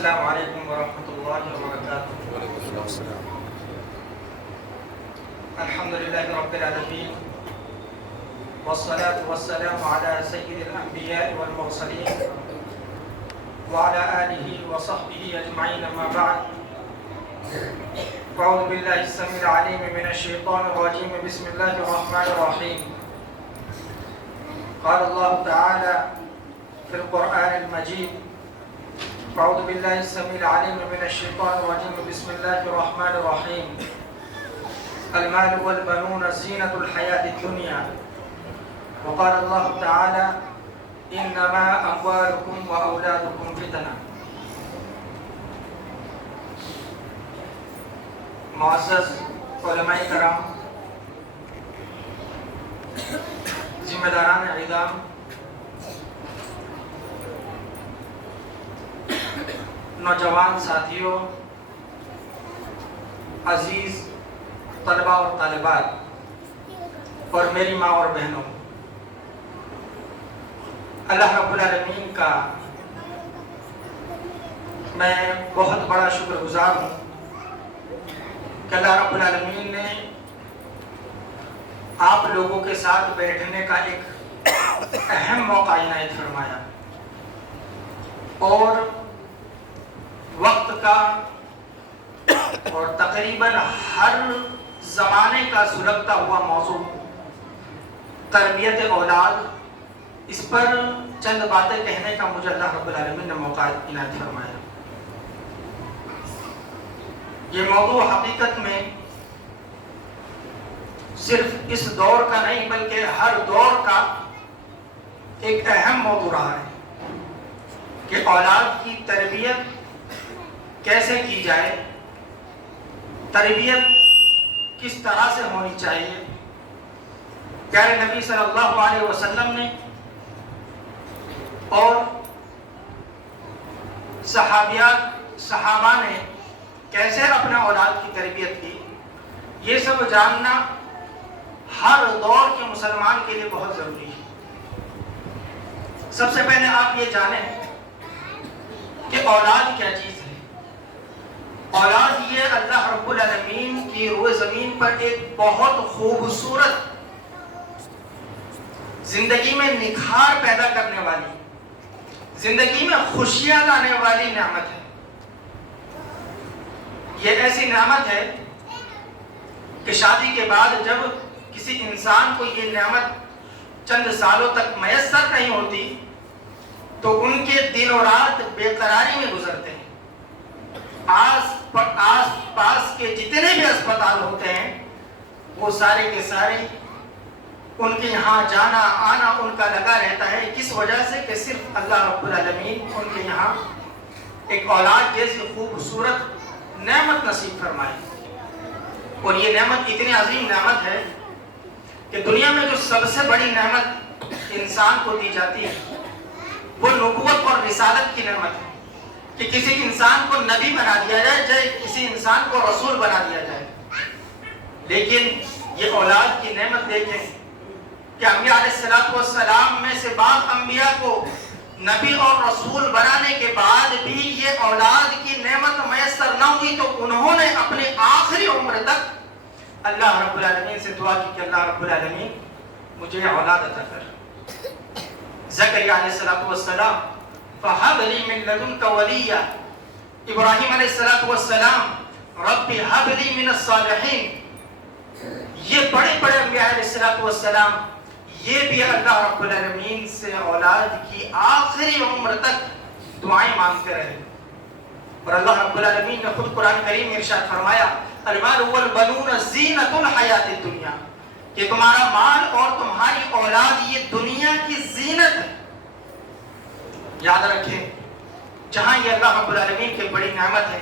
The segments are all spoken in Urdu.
السلام علیکم ورحمۃ اللہ وبرکاتہ۔ وعلیکم السلام۔ الحمدللہ رب العالمین والصلاة والسلام علی سید الانبیاء والمرسلین وعلی آلہ وصحبہ اجمعین، اما بعد، اعوذ باللہ السمیع العلیم من الشیطان الرجیم، بسم اللہ الرحمن الرحیم۔ قال اللہ تعالی فی القرآن المجید، اعوذ باللہ السمیع العلیم من الشیطان الرجیم، بسم اللہ الرحمن الرحیم۔ المال والبنون زینۃ الحیاۃ الدنیا، وقال اللہ تعالی انما اموالکم واولادکم فتنہ۔ معزز علماء کرام، ذمہ داران اعظام، نوجوان ساتھیوں، عزیز طلباء اور طالبات، اور میری ماں اور بہنوں، اللہ رب العالمین کا میں بہت بڑا شکر گزار ہوں کہ اللہ رب العالمین نے آپ لوگوں کے ساتھ بیٹھنے کا ایک اہم موقع عنایت فرمایا، اور وقت کا اور تقریباً ہر زمانے کا سلگتا ہوا موضوع تربیت اولاد، اس پر چند باتیں کہنے کا مجھے اللہ رب العالمین نے موقع عنایت فرمایا۔ یہ موضوع حقیقت میں صرف اس دور کا نہیں بلکہ ہر دور کا ایک اہم موضوع رہا ہے کہ اولاد کی تربیت کیسے کی جائے، تربیت کس طرح سے ہونی چاہیے۔ پیارے نبی صلی اللہ علیہ وسلم نے اور صحابہ نے کیسے اپنے اولاد کی تربیت کی، یہ سب جاننا ہر دور کے مسلمان کے لیے بہت ضروری ہے۔ سب سے پہلے آپ یہ جانیں کہ اولاد کیا چیز ہے۔ اولاد یہ اللہ رب العالمین کی روئے زمین پر ایک بہت خوبصورت، زندگی میں نکھار پیدا کرنے والی، زندگی میں خوشیاں لانے والی نعمت ہے۔ یہ ایسی نعمت ہے کہ شادی کے بعد جب کسی انسان کو یہ نعمت چند سالوں تک میسر نہیں ہوتی تو ان کے دن و رات بے قراری میں گزرتے ہیں۔ آس پاس کے جتنے بھی اسپتال ہوتے ہیں وہ سارے کے سارے ان کے یہاں جانا آنا ان کا لگا رہتا ہے، کس وجہ سے کہ صرف اللہ رب العالمین ان کے یہاں ایک اولاد جیسی خوبصورت نعمت نصیب فرمائی۔ اور یہ نعمت اتنی عظیم نعمت ہے کہ دنیا میں جو سب سے بڑی نعمت انسان کو دی جاتی ہے وہ نبوت اور رسالت کی نعمت ہے، کہ کسی انسان کو نبی بنا دیا جائے، چاہے کسی انسان کو رسول بنا دیا جائے۔ لیکن یہ اولاد کی نعمت دیکھیں کہ انبیاء علیہ السلام میں سے بعض انبیاء کو نبی اور رسول بنانے کے بعد بھی یہ اولاد کی نعمت میسر نہ ہوئی تو انہوں نے اپنی آخری عمر تک اللہ رب العالمین سے دعا کی کہ اللہ رب العالمین مجھے اولاد عطا کر۔ زکریا علیہ السلام فَهَبْ لِي مِن لَدُنْكَ وَلِيًّا، ابراہیم علیہ السلام رب هَبْ لِي مِنَ الصَّالِحِينَ۔ یہ بڑے بڑے انبیاء علیہ السلام یہ بھی اللہ رب العالمین سے اولاد کی آخری عمر تک دعائیں مانگتے رہے، اور اللہ رب العالمین نے خود قرآن کریم میں ارشاد فرمایا المال والبنون زینۃ الحیاۃ الدنیا، کہ تمہارا مال اور تمہاری اولاد یہ دنیا کی زینت ہے۔ یاد رکھیں، جہاں یہ اللہ رب العالمین کی بڑی نعمت ہے،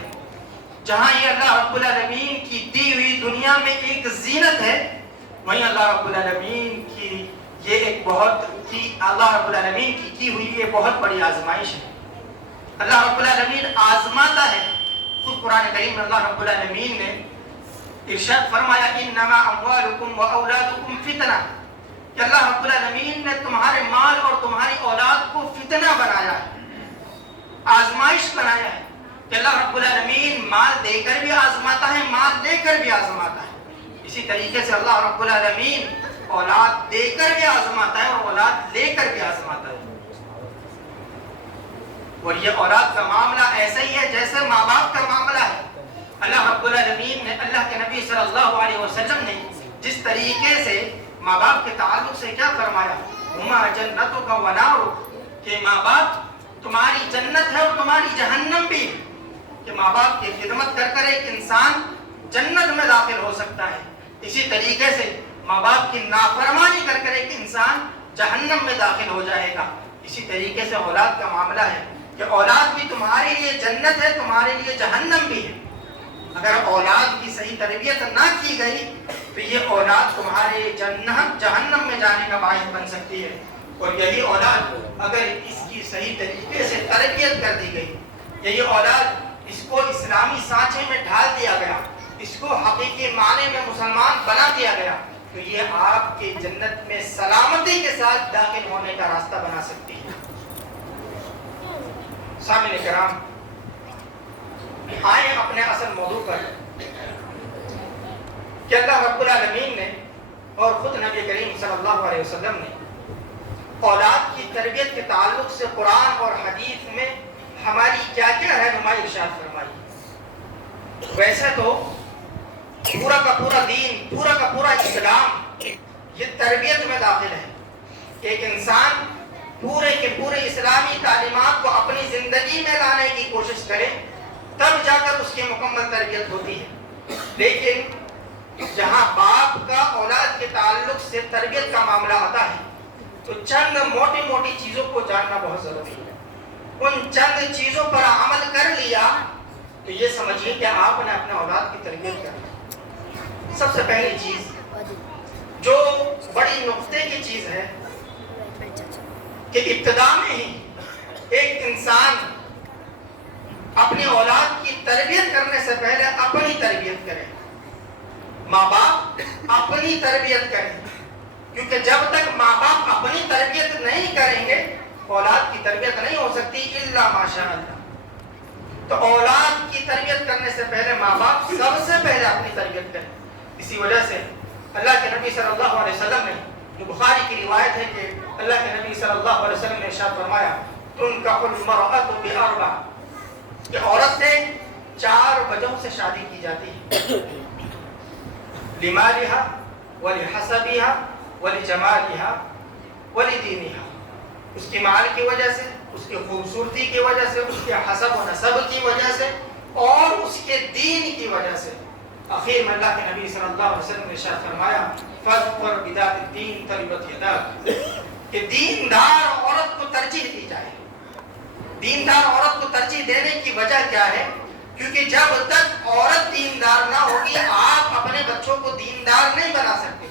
جہاں یہ اللہ رب العالمین کی دی ہوئی دنیا میں ایک زینت ہے، وہیں اللہ رب العالمین کی یہ ایک اللہ رب العالمین کی ہوئی یہ بہت بڑی آزمائش ہے۔ اللہ رب العالمین آزماتا ہے۔ خود قرآن کریم میں اللہ رب العالمین نے ارشاد فرمایا انما اموالکم و اولادکم فتنہ، کہ اللہ رب العالمین نے تمہارے مال اور تمہاری اولاد کو فتنہ بنایا ہے، آزمائش بنایا ہے۔ اللہ رب العالمین مال دے کر بھی آزماتا ہے، مال لے کر بھی آزماتا ہے۔ اسی طریقے سے اللہ رب العالمین اولاد دے کر بھی آزماتا ہے اور اولاد لے کر بھی آزماتا ہے۔ اور یہ اولاد کا معاملہ ایسا ہی ہے جیسے ماں باپ کا معاملہ ہے۔ اللہ رب العالمین نے، اللہ کے نبی صلی اللہ علیہ وسلم نے جس طریقے سے ماں باپ کے تعلق سے کیا فرمایا، ہما جنتک و نارک، کہ ماں باپ تمہاری جنت ہے اور تمہاری جہنم بھی ہے، کہ ماں باپ کی خدمت کر کر ایک انسان جنت میں داخل ہو سکتا ہے، اسی طریقے سے ماں باپ کی نافرمانی کر کر ایک انسان جہنم میں داخل ہو جائے گا۔ اسی طریقے سے اولاد کا معاملہ ہے کہ اولاد بھی تمہارے لیے جنت ہے، تمہارے لیے جہنم بھی ہے۔ اگر اولاد کی صحیح تربیت نہ کی گئی تو یہ اولاد تمہارے جہنم میں جانے کا باعث بن سکتی ہے، اور یہی اولاد اگر اس کی صحیح طریقے سے تربیت کر دی گئی، یہی اولاد اس کو اسلامی سانچے میں ڈھال دیا گیا، اس کو حقیقی معنی میں مسلمان بنا دیا گیا، تو یہ آپ کے جنت میں سلامتی کے ساتھ داخل ہونے کا راستہ بنا سکتی ہے۔ سامعین کرام، آئیں اپنے اصل موضوع پر کہ اللہ رب العالمین نے اور خود نبی کریم صلی اللہ علیہ وسلم نے اولاد کی تربیت کے تعلق سے قرآن اور حدیث میں ہماری کیا کیا رہنمائی ارشاد فرمائی۔ ویسے تو پورا کا پورا دین، پورا کا پورا اسلام یہ تربیت میں داخل ہے کہ ایک انسان پورے کے پورے اسلامی تعلیمات کو اپنی زندگی میں لانے کی کوشش کرے، تب جا کر اس کی مکمل تربیت ہوتی ہے۔ لیکن جہاں باپ کا اولاد کے تعلق سے تربیت کا معاملہ آتا ہے تو چند موٹی موٹی چیزوں کو جاننا بہت ضروری ہے۔ ان چند چیزوں پر عمل کر لیا تو یہ سمجھیے کہ آپ نے اپنے اولاد کی تربیت کر لی۔ سب سے پہلی چیز جو بڑی نقطے کی چیز ہے کہ ابتدا میں ہی ایک انسان اپنی اولاد کی تربیت کرنے سے پہلے اپنی تربیت کرے، ماں باپ اپنی تربیت کریں، کیونکہ جب تک ماں باپ اپنی تربیت نہیں کریں گے اولاد کی تربیت نہیں ہو سکتی الا ماشاء اللہ۔ تو اولاد کی تربیت کرنے سے پہلے ماں باپ سب سے پہلے اپنی تربیت کریں۔ اسی وجہ سے اللہ کے نبی صلی اللہ علیہ وسلم نے، جو بخاری کی روایت ہے کہ اللہ کے نبی صلی اللہ علیہ وسلم نے ارشاد فرمایا، تنکح المرأۃ باربع، کہ عورت سے 4 وجہوں سے شادی کی جاتی ہے، لمالها ولحسبها ولجمالها ولدینها، اس کی مال کی وجہ سے، اس کی خوبصورتی کی وجہ سے، اس کے حسب و نسب کی وجہ سے، اور اس کے دین کی وجہ سے۔ اخیر میں اللہ کے نبی صلی اللہ علیہ وسلم نے ارشاد فرمایا، فاظفر بذات الدین تربت یداک، کہ دیندار عورت کو ترجیح دی جائے۔ دیندار عورت کو ترجیح دینے کی وجہ کیا ہے؟ کیونکہ جب تک عورت دیندار نہ ہوگی آپ اپنے بچوں کو دیندار نہیں بنا سکتے،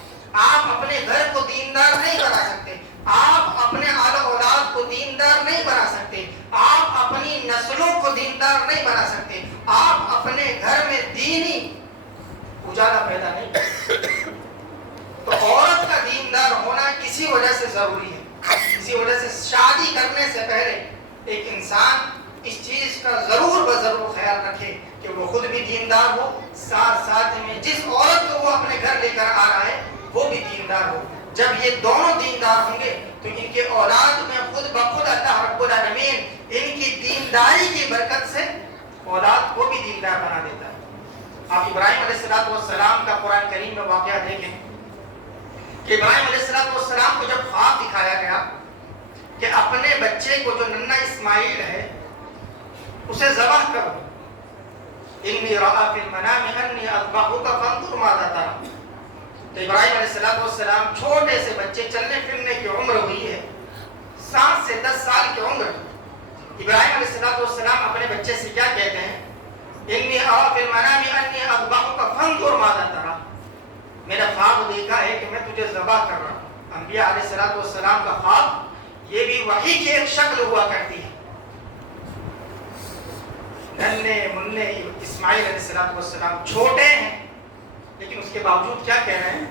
آپ اپنے گھر کو دیندار نہیں بنا سکتے، آپ اپنے اعلی اولاد کو دیندار نہیں بنا سکتے، آپ اپنی نسلوں کو دیندار نہیں بنا سکتے، آپ اپنے گھر میں دینی اجالا پیدا نہیں کر سکتے۔ تو عورت کا دیندار ہونا اسی وجہ سے ضروری ہے۔ اسی وجہ سے شادی کرنے سے پہلے ایک انسان اس چیز کا ضرور ضرور خیال رکھے کہ وہ خود بھی دیندار ہو، ساتھ ساتھ میں جس عورت کو وہ اپنے گھر لے کر آ رہا ہے وہ بھی دیندار ہو۔ جب یہ دونوں دیندار ہوں گے تو ان کے اولاد میں خود بخود اللہ رب العالمین ان کی دینداری کی برکت سے اولاد کو بھی دیندار بنا دیتا ہے۔ آپ ابراہیم علیہ السلام کا قرآن کریم میں واقعہ دیکھیں کہ ابراہیم علیہ السلام کو جب خواب دکھایا گیا کہ اپنے بچے کو جو ننھا اسماعیل ہے اسے ذبح کرو، انی رأى فی المنام انی اذبحک فانظر ماذا تری، تو ابراہیم علیہ السلام چھوٹے سے بچے، چلنے پھرنے کی عمر ہوئی ہے 7 سے 10 سال کی عمر، ابراہیم علیہ السلام اپنے بچے سے کیا کہتے ہیں؟ انی ارى فی المنام انی اذبحک فانظر ماذا تری، میرا خواب دیکھا ہے کہ میں تجھے ذبح کر رہا ہوں۔ انبیاء علیہ السلام کا خواب یہ بھی وحی کی ایک شکل ہوا کرتی ہے۔ ننھے منھے اسماعیل علیہ السلام چھوٹے ہیں لیکن اس کے باوجود کیا کہہ رہے ہیں؟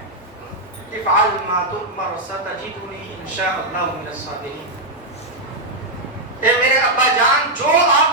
افعل ما تؤمر ستجدنی ان شاء اللہ من الصابرین، اے میرے ابا جان جو